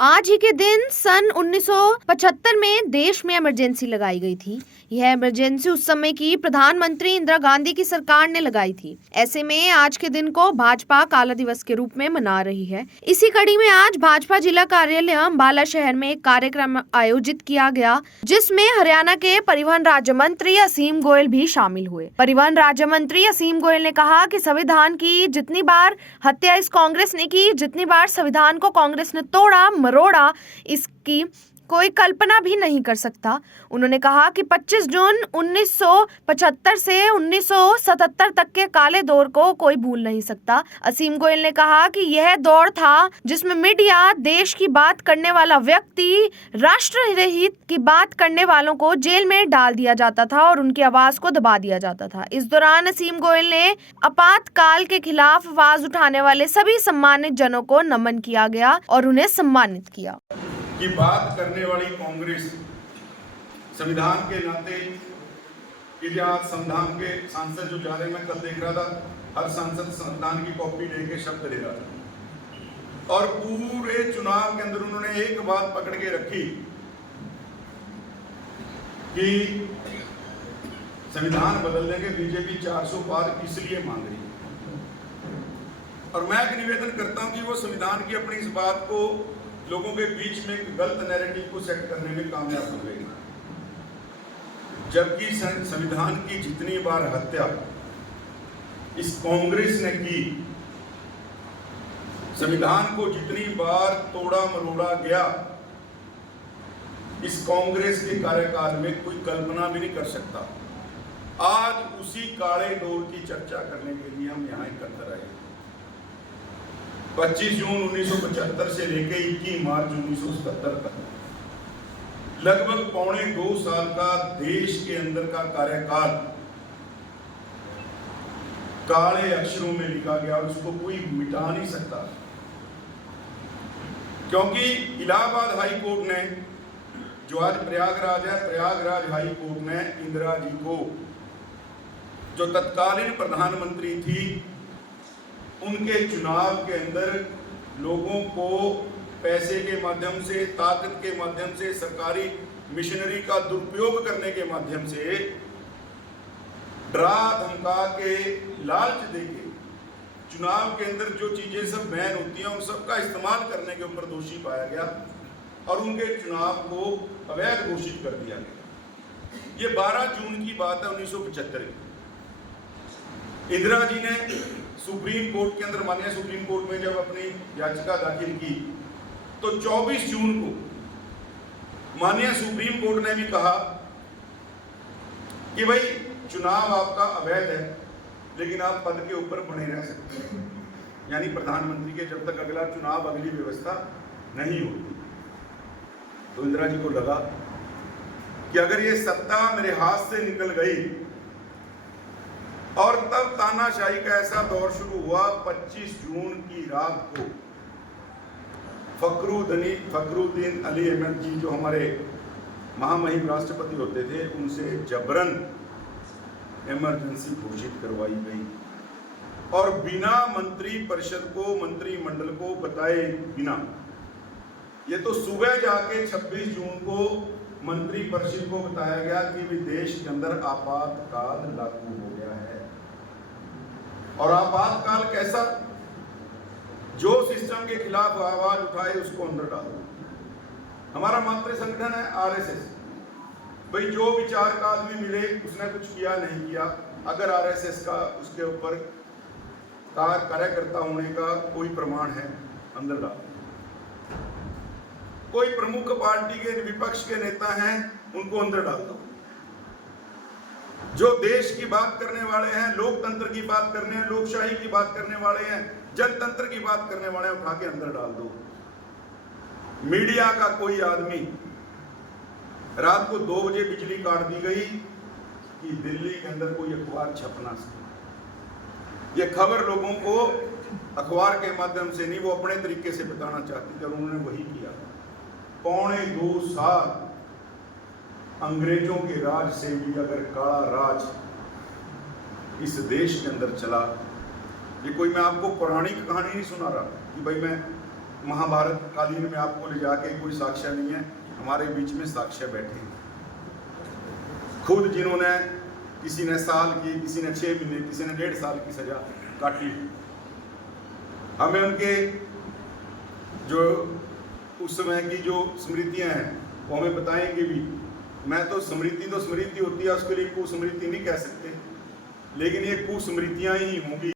आज ही के दिन सन 1975 में देश में इमरजेंसी लगाई गई थी। यह इमरजेंसी उस समय की प्रधानमंत्री इंदिरा गांधी की सरकार ने लगाई थी। ऐसे में आज के दिन को भाजपा काला दिवस के रूप में मना रही है। इसी कड़ी में आज भाजपा जिला कार्यालय अम्बाला शहर में एक कार्यक्रम आयोजित किया गया, जिसमें हरियाणा के परिवहन राज्य मंत्री असीम गोयल भी शामिल हुए। परिवहन राज्य मंत्री असीम गोयल ने कहा कि संविधान की जितनी बार हत्या इस कांग्रेस ने की, जितनी बार संविधान को कांग्रेस ने तोड़ा मरोड़ा, इसकी कोई कल्पना भी नहीं कर सकता। उन्होंने कहा कि 25 जून 1975 से 1977 तक के काले दौर को कोई भूल नहीं सकता। असीम गोयल ने कहा कि यह दौर था जिसमें मीडिया, देश की बात करने वाला व्यक्ति, राष्ट्रहित की बात करने वालों को जेल में डाल दिया जाता था और उनकी आवाज को दबा दिया जाता था। इस दौरान असीम गोयल ने आपातकाल के खिलाफ आवाज उठाने वाले सभी सम्मानित जनों को नमन किया गया और उन्हें सम्मानित किया। की बात करने वाली कांग्रेस संविधान के नाते आज संविधान के सांसद जो जा रहे, मैं कल देख रहा था, हर सांसद संविधान की कॉपी लेके शब्द ले रहा था और पूरे चुनाव के अंदर उन्होंने एक बात पकड़ के रखी कि संविधान बदलने के बीजेपी 400 पार इसलिए मांग रही है। और मैं एक निवेदन करता हूं कि वो संविधान की अपनी इस बात को लोगों के बीच में एक गलत नैरेटिव को सेट करने में कामयाब हो गई, जबकि संविधान की जितनी बार हत्या इस कांग्रेस ने की, संविधान को जितनी बार तोड़ा मरोड़ा गया, इस कांग्रेस के कार्यकाल में कोई कल्पना भी नहीं कर सकता। आज उसी काले दौर की चर्चा करने के लिए हम यहाँ एकत्र आए। 25 जून 1975 से लेकर 21 मार्च 1977 तक लगभग पौने 2 साल का देश के अंदर का कार्यकाल काले अक्षरों में लिखा गया और उसको कोई मिटा नहीं सकता, क्योंकि इलाहाबाद हाई कोर्ट ने, जो आज प्रयागराज है, प्रयागराज हाई कोर्ट ने इंदिरा जी को, जो तत्कालीन प्रधानमंत्री थी, उनके चुनाव के अंदर लोगों को पैसे के माध्यम से, ताकत के माध्यम से, सरकारी मिशनरी का दुरुपयोग करने के माध्यम से, डरा धमका के, लालच देके चुनाव के अंदर जो चीजें सब बैन होती हैं उन सब का इस्तेमाल करने के ऊपर दोषी पाया गया और उनके चुनाव को अवैध घोषित कर दिया गया। ये 12 जून की बात है 1975 की। इंदिरा जी ने सुप्रीम कोर्ट के अंदर, माननीय सुप्रीम कोर्ट में जब अपनी याचिका दाखिल की तो 24 जून को माननीय सुप्रीम कोर्ट ने भी कहा कि भाई चुनाव आपका अवैध है, लेकिन आप पद के ऊपर बने रह सकते हैं, यानी प्रधानमंत्री के जब तक अगला चुनाव, अगली व्यवस्था नहीं होती। तो इंदिरा जी को लगा कि अगर ये सत्ता मेरे हाथ से निकल गई, और तब तानाशाही का ऐसा दौर शुरू हुआ। 25 जून की रात को फखरुद्दीन अली अहमद जी, जो हमारे महामहिम राष्ट्रपति होते थे, उनसे जबरन इमरजेंसी घोषित करवाई गई और बिना मंत्री परिषद को, मंत्रिमंडल को बताए बिना, ये तो सुबह जाके 26 जून को मंत्री परिषद को बताया गया कि देश के अंदर आपातकाल लागू हो गया है। और आपातकाल कैसा? जो सिस्टम के खिलाफ आवाज उठाए उसको अंदर डालो। हमारा मातृ संगठन है आरएसएस। भाई जो विचार का आदमी मिले, उसने कुछ किया नहीं किया, अगर आरएसएस का उसके ऊपर कार्यकर्ता होने का कोई प्रमाण है, अंदर डालो। कोई प्रमुख पार्टी के विपक्ष के नेता हैं, उनको अंदर डाल दो। जो देश की बात करने वाले हैं, लोकतंत्र की बात करने हैं, लोकशाही की बात करने वाले हैं, जनतंत्र की बात करने वाले हैं, उठा के अंदर डाल दो। मीडिया का कोई आदमी, रात को 2 बजे बिजली काट दी गई कि दिल्ली के अंदर कोई अखबार छप ना सके। ये खबर लोगों को अखबार के माध्यम से नहीं, वो अपने तरीके से बताना चाहती थी और उन्होंने वही किया। पौने 2 साल अंग्रेजों के राज से भी अगर काला राज इस देश के अंदर चला, ये कोई मैं आपको पौराणिक कहानी नहीं सुना रहा कि भाई मैं महाभारत कालीन में आपको ले जाके कोई साक्ष्य नहीं है, हमारे बीच में साक्ष्य बैठे हैं। खुद जिन्होंने, किसी ने साल की, किसी ने 6 महीने, किसी ने 1.5 साल की सजा काटी, हमें उनके जो उस समय की जो स्मृतियां हैं वो हमें बताएंगे भी। मैं तो स्मृति होती है, उसके लिए कुस्मृति नहीं कह सकते, लेकिन ये कुस्मृतियां ही होंगी।